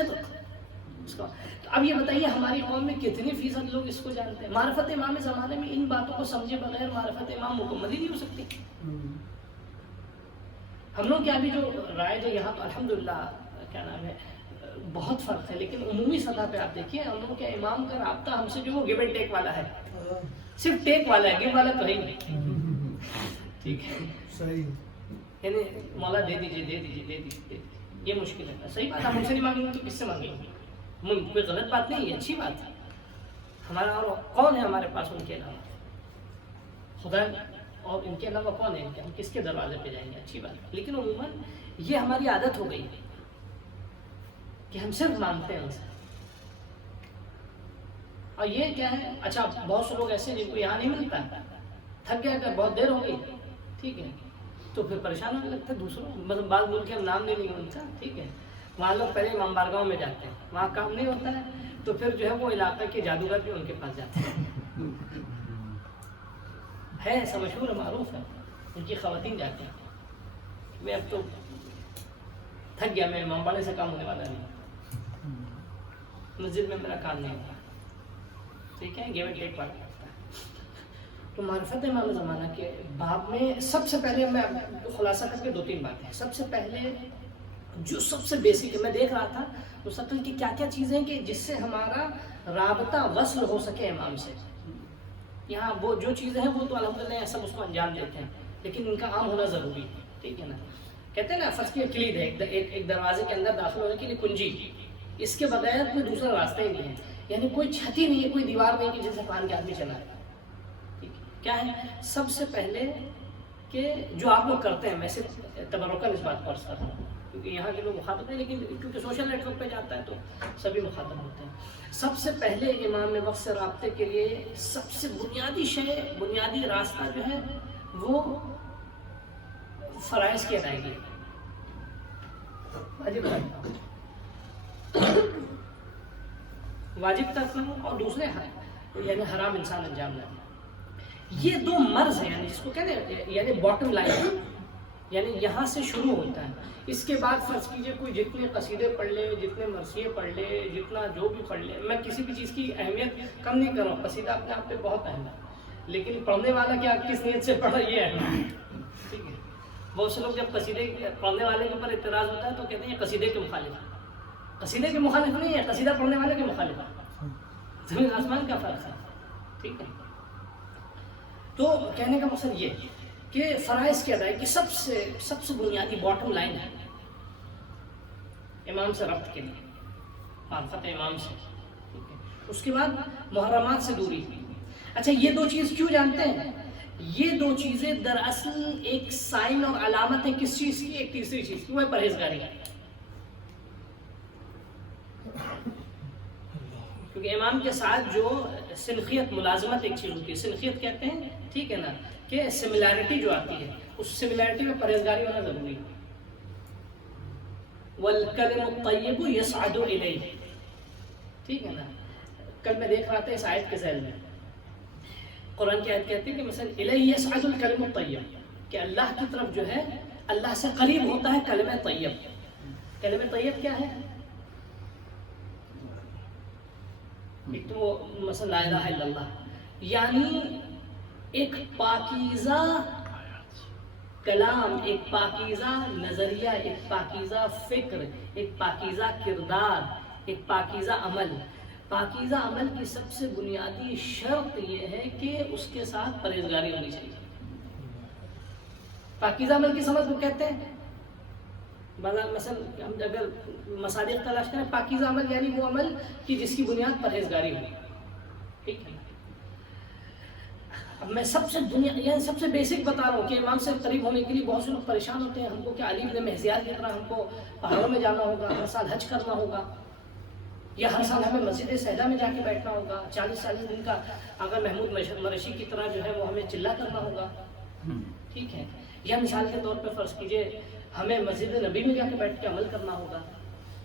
تو اب یہ بتائیے ہماری قوم میں کتنے فیصد لوگ اس کو جانتے ہیں؟ معرفت امام زمانے میں ان باتوں کو سمجھے بغیر معرفت امام مکمل ہی نہیں ہو سکتی. ہم لوگ کے ابھی جو رائج ہے یہاں تو الحمدللہ کیا نام ہے بہت فرق ہے، لیکن عمومی سطح پہ آپ دیکھیے ہم لوگ کے امام کا رابطہ ہم سے جو وہ گیو اینڈ ٹیک والا ہے، صرف ٹیک والا ہے، گیو والا تو ہے ہی نہیں ٹھیک ہے. صحیح، یعنی مولا دے دیجیے دے دیجیے دے دیجیے، یہ مشکل ہے. صحیح بات ہے، ہم سے نہیں مانگیں گے تو کس سے مانگیں گے؟ کوئی غلط بات نہیں ہے، اچھی بات ہے. ہمارا اور کون ہے ہمارے پاس ان کے علاوہ؟ خدا، اور ان کے علاوہ کون ہے؟ ہم کس کے دروازے پہ جائیں گے؟ اچھی بات ہے. لیکن عموماً یہ ہماری عادت ہو گئی ہے کہ ہم صرف مانگتے ہیں ان سے. اور یہ کیا ہے، اچھا بہت سے لوگ ایسے ہیں جن کو یہاں نہیں ملتا، تھک گیا کہ بہت دیر ہو گئی ٹھیک ہے، تو پھر پریشان ہونے لگتا ہے دوسروں، مطلب بعض ملک کے ہم نام نہیں لیں گے ان کا ٹھیک ہے، وہاں لوگ پہلے امام بارگاہ میں جاتے ہیں، وہاں کام نہیں ہوتا ہے تو پھر جو ہے وہ علاقے کے جادوگر بھی ان کے پاس جاتے ہیں. ہے ایسا مشہور ہے، معروف ہے، ان کی خواتین جاتی ہیں. میں اب تو تھک گیا، میں امام باڑے سے کام ہونے والا نہیں، مسجد میں میرا کام نہیں ہوتا ٹھیک ہے، گیو اینڈ ٹیک والا کرتا ہے. تو معرفت امام زمانہ کے باب میں سب سے پہلے میں خلاصہ کر کے 2-3 باتیں. سب سے پہلے جو سب سے بیسک ہے، میں دیکھ رہا تھا مسلسل کی کیا کیا چیزیں کہ جس سے ہمارا رابطہ وصل ہو سکے امام سے. یہاں وہ جو چیزیں ہیں وہ تو الحمدللہ سب اس کو انجام دیتے ہیں، لیکن ان کا عام ہونا ضروری ہے ٹھیک ہے نا. کہتے ہیں نا فرض کی کلید ہے ایک دروازے کے اندر داخل ہونے کے لیے کنجی، اس کے بغیر کوئی دوسرا راستہ ہی نہیں ہے. یعنی کوئی چھت ہی نہیں ہے، کوئی دیوار نہیں کہ جس سے پان کے آدمی چلا ہے. کیا ہے سب سے پہلے کہ جو آپ لوگ کرتے ہیں، میں صرف تبرکاً اس بات کو عرض کرتا ہوں کیونکہ یہاں کے لوگ مخاطب ہیں، لیکن کیونکہ سوشل نیٹ ورک پہ جاتا ہے تو سبھی مخاطب ہوتے ہیں. سب سے پہلے امام وقت سے رابطے کے لیے سب سے بنیادی شے، بنیادی راستہ جو ہے وہ فرائض کی ادائیگی ہے. واجب ترک اور دوسرے یعنی حرام انسان انجام نہ دے. یہ 2 مرض ہیں، یعنی جس کو کہتے ہیں یعنی باٹم لائن، یعنی یہاں سے شروع ہوتا ہے. اس کے بعد فرض کیجئے کوئی جتنے قصیدے پڑھ لے، جتنے مرثیے پڑھ لے، جتنا جو بھی پڑھ لے، میں کسی بھی چیز کی اہمیت کم نہیں کر رہا ہوں، قصیدہ اپنے آپ پہ بہت اہم ہے، لیکن پڑھنے والا کیا کس نیت سے پڑھا یہ اہم ہے ٹھیک ہے. بہت سے لوگ جب قصیدے پڑھنے والے کے اوپر اعتراض ہوتا ہے تو کہتے ہیں یہ قصیدے کے مخالف. قصیدے کے مخالف نہیں ہے، قصیدہ پڑھنے والے کے مخالف ہے، زمین آسمان کا فرق ہے ٹھیک ہے. تو کہنے کا مقصد یہ کہ فرائض کی ادائیگی سب سے بنیادی باٹم لائن ہے امام سے ربط کے لیے، معرفت امام سے ٹھیک ہے. اس کے بعد محرمات سے دوری. اچھا یہ 2 چیز کیوں جانتے ہیں؟ یہ 2 چیزیں دراصل ایک سائن اور علامت ہے کس چیز کی؟ ایک تیسری چیز کی، وہ ہے پرہیزگاری. کیونکہ امام کے ساتھ جو سنخیت ملازمت ایک چیز ہوتی ہے، سنخیت کہتے ہیں ٹھیک ہے نا، کہ سملیرٹی جو آتی ہے اس سملیرٹی میں پرہیزگاری ہونا ضروری ہے. وَالْكَلِمُ الطَّيِّبُ يَصْعَدُ إِلَيْهِ ٹھیک ہے نا. کل میں دیکھ رہا تھا اس آیت کے ذیل میں قرآن کی آیت کہتی ہے کہ مثلا الیہ یصعد الکلم الطیب، کہ اللہ کی طرف جو ہے اللہ سے قریب ہوتا ہے کلمہ طیب. کلمہ طیب کیا ہے؟ ایک تو وہ مثلا لا الہ الا اللہ، یعنی ایک پاکیزہ کلام، ایک پاکیزہ نظریہ، ایک پاکیزہ فکر، ایک پاکیزہ کردار، ایک پاکیزہ عمل۔ پاکیزہ عمل کی سب سے بنیادی شرط یہ ہے کہ اس کے ساتھ پرہیزگاری ہونی چاہیے۔ پاکیزہ عمل کی سمجھ وہ کہتے ہیں، مثلا ہم اگر مصادیق تلاش کریں، پاکیزہ عمل یعنی وہ عمل کہ جس کی بنیاد پرہیزگاری ہو، ٹھیک ہے۔ اب میں سب سے بیسک بتا رہا ہوں کہ امام سے قریب ہونے کے لیے بہت سے لوگ پریشان ہوتے ہیں، ہم کو کیا علی ابن مہزیال کی طرح ہم کو پہاڑوں میں جانا ہوگا، ہر سال حج کرنا ہوگا، یا ہر سال ہمیں مسجد سجدہ میں جا کے بیٹھنا ہوگا، 40 دن کا آقا محمود مرشی کی طرح جو ہے وہ ہمیں چلا کرنا ہوگا، ٹھیک ہے۔ یا مثال کے طور پہ فرض کیجئے ہمیں مسجد نبی میں جا کے بیٹھ کے عمل کرنا ہوگا۔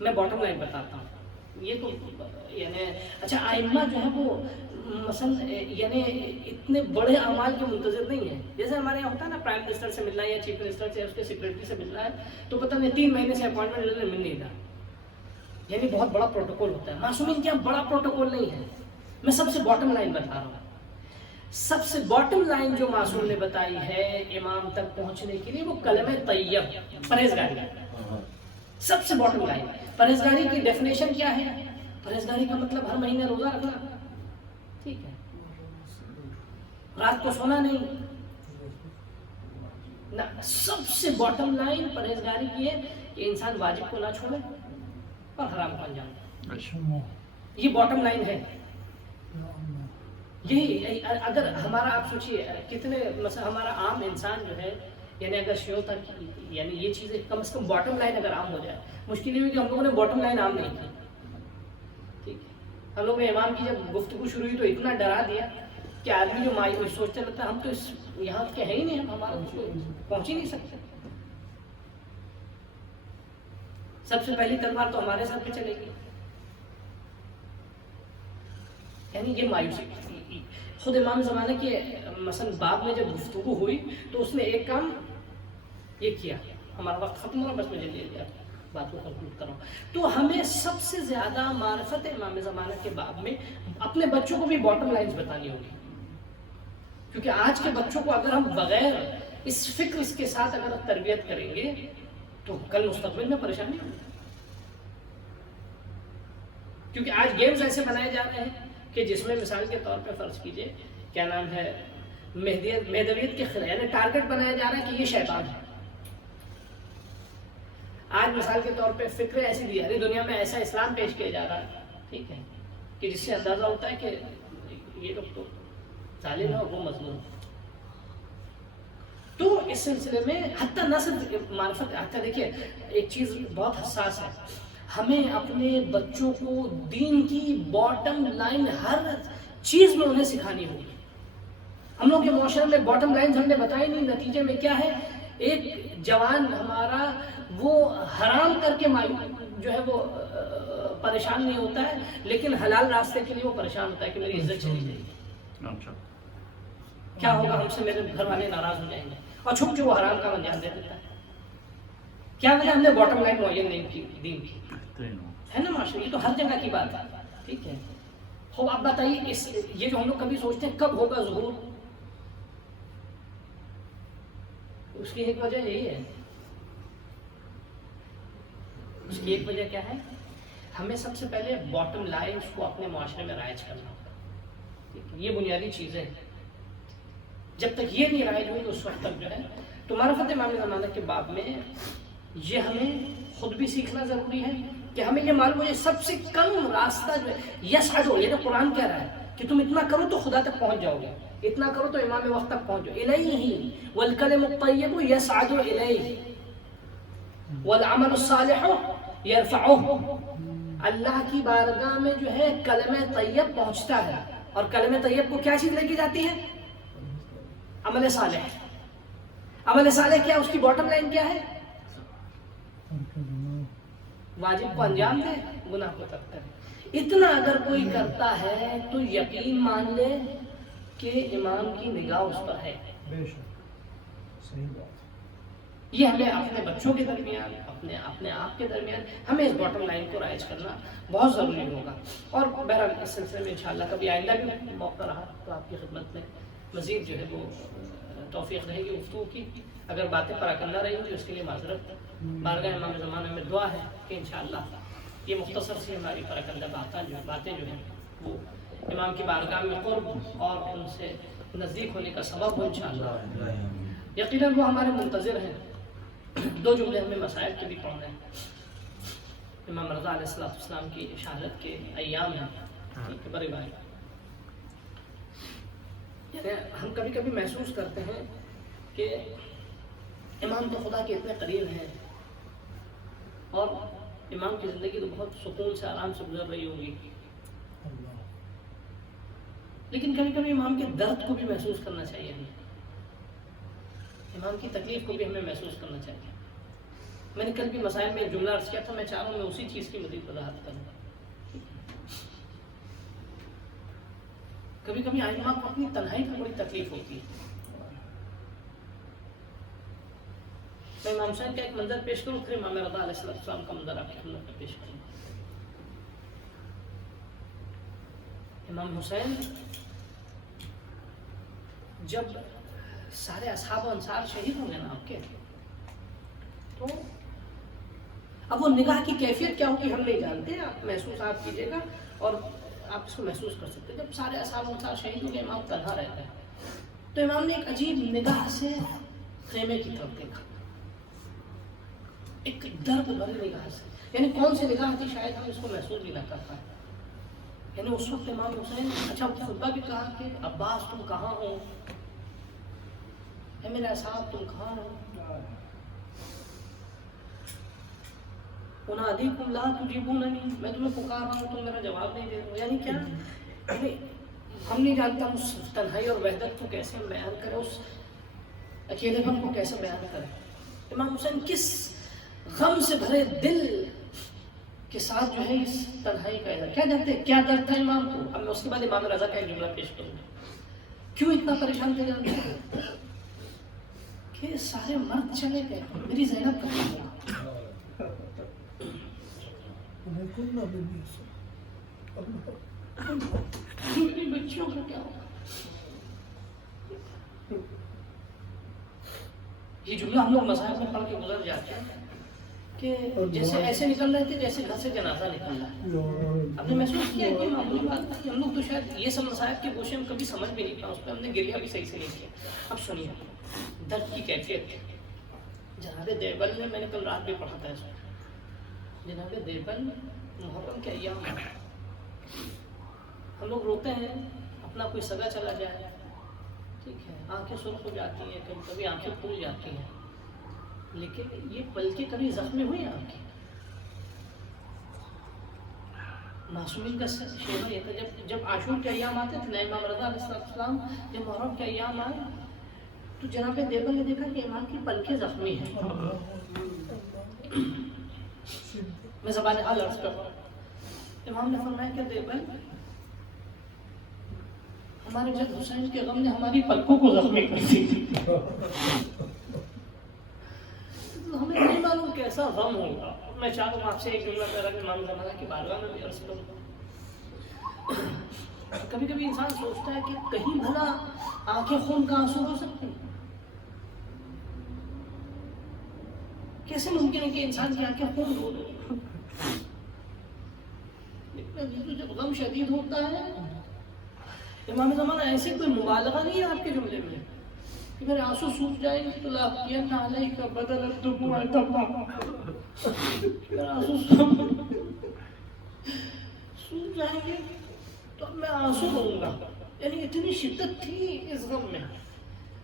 میں باٹم لائن بتاتا ہوں، یہ تو یعنی اچھا آئمہ جو ہے وہ مثلا یعنی اتنے بڑے اعمال کے منتظر نہیں ہیں، جیسے ہمارے یہاں ہوتا ہے نا پرائم منسٹر سے ملنا ہے یا چیف منسٹر سے، اس کے سیکریٹری سے ملنا ہے تو پتہ نہیں 3 مہینے سے اپوائنٹمنٹ لے مل نہیں رہا، یعنی بہت بڑا پروٹوکول ہوتا ہے۔ معصومین کے یہاں بڑا پروٹوکول نہیں ہے، میں سب سے باٹم لائن بتا رہا ہوں۔ سب سے باٹم لائن جو معصوم نے بتائی ہے امام تک پہنچنے کے لیے وہ کلمہ طیب، پرہیزگاری۔ سب سے باٹم لائن پرہیزگاری کی ڈیفینیشن کیا ہے؟ پرہیزگاری کا مطلب ہر مہینے روزہ رکھنا، ٹھیک ہے، رات کو سونا نہیں نہ۔ سب سے باٹم لائن پرہیزگاری کی ہے کہ انسان واجب کو نہ چھوڑے اور حرام کو انجام دے، یہ باٹم لائن ہے۔ یہی اگر ہمارا آپ سوچیے کتنے مثلا ہمارا عام انسان جو ہے یعنی اگر شیو تک یعنی یہ چیزیں کم از کم باٹم لائن اگر عام ہو جائے، مشکل یہ ہوئی کہ ہم لوگوں نے باٹم لائن عام نہیں کی، ٹھیک ہے۔ ہم لوگوں نے امام کی جب گفتگو شروع ہوئی تو اتنا ڈرا دیا کہ آدمی جو مایوس سوچتے رہتا ہے ہم تو اس یہاں کے ہیں ہی نہیں، ہم ہمارا پہنچ ہی نہیں سکتے، سب سے پہلی تلوار تو ہمارے ساتھ پہ چلے گی، یعنی یہ مایوسی۔ خود امام زمانہ کے مثلا باب میں جب گفتگو ہوئی تو اس نے ایک کام یہ کیا، ہمارا وقت ختم ہو رہا بس میں جلدی بات کو کنکلوڈ کر رہا ہوں۔ تو ہمیں سب سے زیادہ معرفت امام زمانہ کے باب میں اپنے بچوں کو بھی باٹم لائنز بتانی ہوگی، کیونکہ آج کے بچوں کو اگر ہم بغیر اس فکر اس کے ساتھ اگر تربیت کریں گے تو کل مستقبل میں پریشانی ہوگی، کیونکہ آج گیمز ایسے بنائے جا رہے ہیں کہ جس میں مثال کے طور پہ فرض کیجئے کیا نام ہے مہدویت کے خلاف یعنی ٹارگٹ بنایا جا رہا ہے کہ یہ شیطان ہے۔ آج مثال کے طور پہ فکر ایسی دی جا رہی دنیا میں، ایسا اسلام پیش کیا جا رہا ہے، ٹھیک ہے، کہ جس سے اندازہ ہوتا ہے کہ یہ لوگ تو ظالم ہے اور وہ مظلوم۔ تو اس سلسلے میں حتیٰ نہ صرف معرفت، حتیٰ دیکھیے ایک چیز بہت حساس ہے، ہمیں اپنے بچوں کو دین کی باٹم لائن ہر چیز میں انہیں سکھانی ہوگی۔ ہم لوگ کے معاشرے میں باٹم لائن ہم نے بتائی نہیں، نتیجے میں کیا ہے، ایک جوان ہمارا وہ حرام کر کے جو ہے وہ پریشان نہیں ہوتا ہے، لیکن حلال راستے کے لیے وہ پریشان ہوتا ہے کہ میری عزت چلی جائے گی، کیا ہوگا ہم سے، میرے گھر والے ناراض ہو جائیں گے، اور چھپ کے وہ حرام کا انجام دے دیتا ہے۔ کیا وجہ ہم نے باٹم لائن معین نہیں کی دین کی، ہے نا معاشرے، یہ تو ہر جگہ کی بات ہے، ٹھیک ہے۔ خوب آپ بتائیے یہ جو ہم لوگ کبھی سوچتے ہیں کب ہوگا ظہور، اس کی ایک وجہ یہی ہے، اس کی ایک وجہ کیا ہے، ہمیں سب سے پہلے باٹم لائنز کو اپنے معاشرے میں رائج کرنا ہوگا، یہ بنیادی چیزیں ہیں۔ جب تک یہ نہیں رائج ہوئی تو اس وقت تک جو ہے تو معرفت امام زمانہ کے باب میں یہ ہمیں خود بھی سیکھنا ضروری ہے کہ ہمیں یہ معلوم ہے سب سے کم راستہ جو ہے یسعدو، یہ تو قرآن کہہ رہا ہے کہ تم اتنا کرو تو خدا تک پہنچ جاؤ گے، اتنا کرو تو امام وقت تک پہنچ جاؤ، الیہ والکلم الطیب یسعد الیہ والعمل الصالح یرفعہ، اللہ کی بارگاہ میں جو ہے کلمہ طیب پہنچتا ہے، اور کلمہ طیب کو کیا چیز لے کی جاتی ہے، عمل صالح۔ عمل صالح کیا، اس کی باٹم لائن کیا ہے، واجب کو انجام دے، گناہ کو ترک کرے۔ اتنا اگر کوئی کرتا ہے تو یقین مان لے کہ امام کی نگاہ اس پر ہے۔ بے شک صحیح بات۔ یہ ہمیں اپنے بچوں کے درمیان، اپنے آپ کے درمیان ہمیں اس باٹم لائن کو رائج کرنا بہت ضروری ہوگا. اور بہرحال اس سلسلے میں انشاءاللہ کبھی آئندہ بھی موقع رہا تو آپ کی خدمت میں مزید جو ہے وہ توفیق رہے گی گفتگو کی. اگر باتیں پراکنہ رہی ہوں تو اس کے لیے معذرت. بارگاہ امام زمانہ میں دعا ہے کہ انشاءاللہ یہ مختصر سی ہماری پراکندہ باتیں جو ہیں وہ امام کی بارگاہ میں قرب اور ان سے نزدیک ہونے کا سبب ہو انشاءاللہ. یقیناً وہ ہمارے منتظر ہیں. 2 جملے ہمیں مسائل کے بھی پڑھنے ہیں. امام رضا علیہ السلام کی شہادت کے ایام ہیں کہ بڑے بھائی، یعنی ہم کبھی کبھی محسوس کرتے ہیں کہ امام تو خدا کے اتنے قریب ہیں اور امام کی زندگی تو بہت سکون سے آرام سے گزر رہی ہوگی، لیکن کبھی کبھی امام کے درد کو بھی محسوس کرنا چاہیے ہمیں. امام کی تکلیف کو بھی ہمیں محسوس کرنا چاہیے. میں نے کل بھی مسائل میں ایک جملہ عرض کیا تھا، میں چاہ رہا ہوں میں اسی چیز کی مزید وضاحت کروں. کبھی کبھی امام کو اپنی تنہائی میں بڑی تکلیف ہوتی ہے. میں امام حسین کا ایک منظر پیش کروں، پھر امام رضا علیہ السلام کا منظر آپ کی خدمت میں پیش کروں. امام حسین جب سارے اصحاب و انصار شہید ہوں گے نا آپ کے، تو اب وہ نگاہ کی کیفیت کیا ہوگی ہم نہیں جانتے. آپ محسوس آپ کیجیے گا اور آپ اس کو محسوس کر سکتے ہیں. جب سارے اصحاب و انصار شہید ہوں گے، امام تنہا رہتا ہے، تو امام نے ایک عجیب نگاہ سے خیمے کی طرف دیکھا، ایک درد بھری نگاہ سے. یعنی کون سی نگاہ تھی شاید ہم اس کو محسوس بھی نہ کر پائے. یعنی اس وقت امام حسین اچھا خطبہ بھی کہا کہ عباس تم کہاں ہو، اے میرے اصحاب تم کہاں ہو، انادیکم لا تجیبوننی، میں تمہیں پکار رہا ہوں تم میرا جواب نہیں دے رہے ہو. یعنی کیا، یعنی ہم نہیں جانتا اس تنہائی اور وحدت کو کیسے بیان کریں، اس اکیلے پن کو کیسے بیان کریں. امام حسین کس غم سے بھرے دل کے ساتھ جو ہے اس تنہائی کا اظہار کیا درد تھا امام کو. اب میں اس کے بعد امام رضا کا ایک جملہ پیش کروں گا. کیوں اتنا پریشان تھے جانتے ہیں کہ سارے مرد چلے گئے، میری زینب کا کیا ہوا، میری بچیوں کا کیا ہوگا. یہ جملہ ہم لوگ مذاہب میں پڑھ کے گزر جاتے ہیں کہ جیسے ایسے نکل رہے تھے جیسے گھر سے جنازہ نکل رہا ہے. ہم نے محسوس کیا کہ معمولی بات ہے، ہم لوگ تو شاید یہ سب مسائل کے گوشے ہم کبھی سمجھ بھی نہیں پا، اس پہ ہم نے گریہ بھی صحیح سے نہیں کیا. اب سنیے درد کی کیفیت. جناب دیوبند میں نے کل رات بھی پڑھا تھا اس میں. جناب دیوبند محرم کے ایام ہم لوگ روتے ہیں، اپنا کوئی سگا چلا جائے، ٹھیک ہے، آنکھیں سرخ ہو جاتی ہیں، کبھی کبھی آنکھیں پھول جاتی ہیں، لیکن یہ پلکیں کبھی زخمی ہوئی آپ کی. معصومین کا شیوا یہ تھا جب عاشور کے ایام آتے تھے نا، امام رضا علیہ السلام جب محرم کے ایام آئے تو جناب دیوبند نے دیکھا کہ امام کی پلکیں زخمی ہیں. میں زبان حال عرض کر رہا ہوں. امام نے فرمایا کہ دیوبند ہمارے جد حسین کے غم نے ہماری پلکوں کو زخمی کر دی. ہمیں نہیں معلوم کیسا غم ہوگا. میں چاہتا ہوں آپ سے ایک جملہ میرا امام زمانہ کی بارگاہ میں بھی عرض کروں. کبھی کبھی انسان سوچتا ہے کہ کہیں بھلا آنکھیں خون کا آنسو ہو سکتی ہیں. کیسے ممکن ہے کہ انسان کی آنکھیں خون ہو دو. جب غم شدید ہوتا ہے، امام زمانہ ایسے کوئی مبالغہ نہیں ہے آپ کے جملے میں کہ میرے آنسو سوکھ جائیں گے تو لاقین علیک بدل الدموع دمعا، میرے آنسو سوکھ جائیں گے تو اب میں آنسو دوں گا. یعنی اتنی شدت تھی اس غم میں.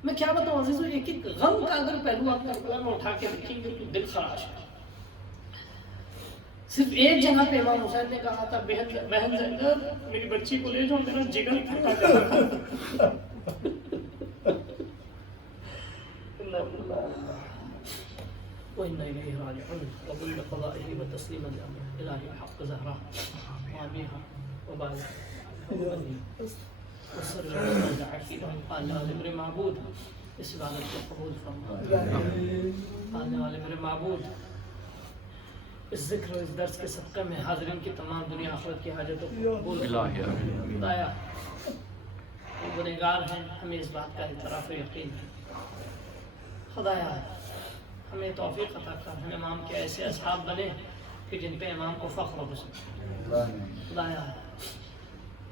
میں کیا بتاؤں عزیزو، ایک ایک غم کا اگر پہلو آپ کربلا میں اٹھا کے رکھیں گے تو دل خراش ہے. صرف ایک جگہ پہ امام حسین نے کہا تھا بہن زینب میری بچی کو لے جاؤ، میرا جگر پھٹا جا رہا ہے. وَإِنَّا إِلَيْهِ رَاجِعُونَ وَكُلَّ قَضَائِهِ وَتَسْلِيمًا لِأَمْرِ إِلَٰهِ الْحَقِّ زَهْرَةً وَأَبِيهَا وَبَالِهَا وَبَنِيهَا وَالسَّرِّ وَالسَّرِّ عَشِيرًا قَالَ لِامْرِ مَعْبُودٍ اس عبادت کو قبول فرما۔ آنے والے میرے معبود، اس ذکر و اس درس کے صدقہ میں حاضرین کی تمام دنیا آخرت کی حاجتوں کو قبول فرما۔ خدایا ہم گنہگار ہیں، ہمیں اس بات کا اعتراف و یقین ہے۔ خدایا ہمیں توفیق عطا کر، ہم امام کے ایسے اصحاب بنے کہ جن پہ امام کو فخر ہو سکے۔ خدایا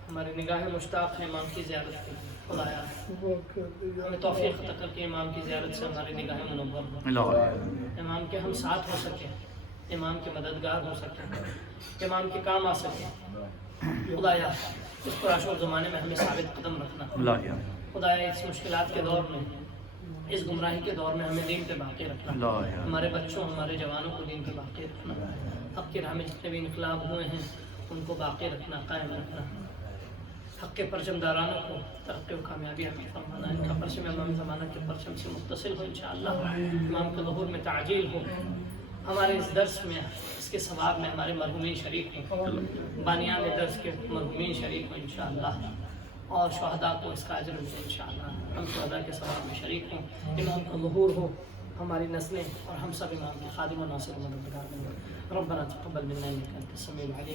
ہماری نگاہیں مشتاق ہیں امام کی زیارت کی۔ خدایا ہمیں توفیق عطا کر کے امام کی زیارت سے ہماری نگاہیں منور ہوں، امام کے ہم ساتھ ہو سکیں، امام کے مددگار ہو سکیں، امام کے کام آ سکیں۔ خدایا اس پرآشور زمانے میں ہمیں ثابت قدم رکھنا۔ خدایا اس مشکلات کے دور میں، اس گمراہی کے دور میں ہمیں دین پہ باقی رکھنا، ہمارے بچوں ہمارے جوانوں کو دین پہ باقی رکھنا، حق کی راہ میں جتنے بھی انقلاب ہوئے ہیں ان کو باقی رکھنا، قائم رکھنا، حق کے پرچم دارانوں کو ترقی و کامیابی عطا فرمانا، ان کا پرچم امام زمانہ کے پرچم سے متصل ہو انشاءاللہ، امام کے ظہور میں تعجیل ہو، ہمارے اس درس میں اس کے ثواب میں ہمارے مرحومین شریک ہوں، بانیان درس کے مرحومین شریک ہوں انشاءاللہ، اور شہداء کو اس کا اجر ملے انشاءاللہ، ہم شہداء کے ثواب میں شریک ہوں، امام کا ظہور ہو، ہماری نسلیں اور ہم سب امام کے خادم و ناصر و مددگار بنیں۔ ربنا تقبل منا انك انت السميع العليم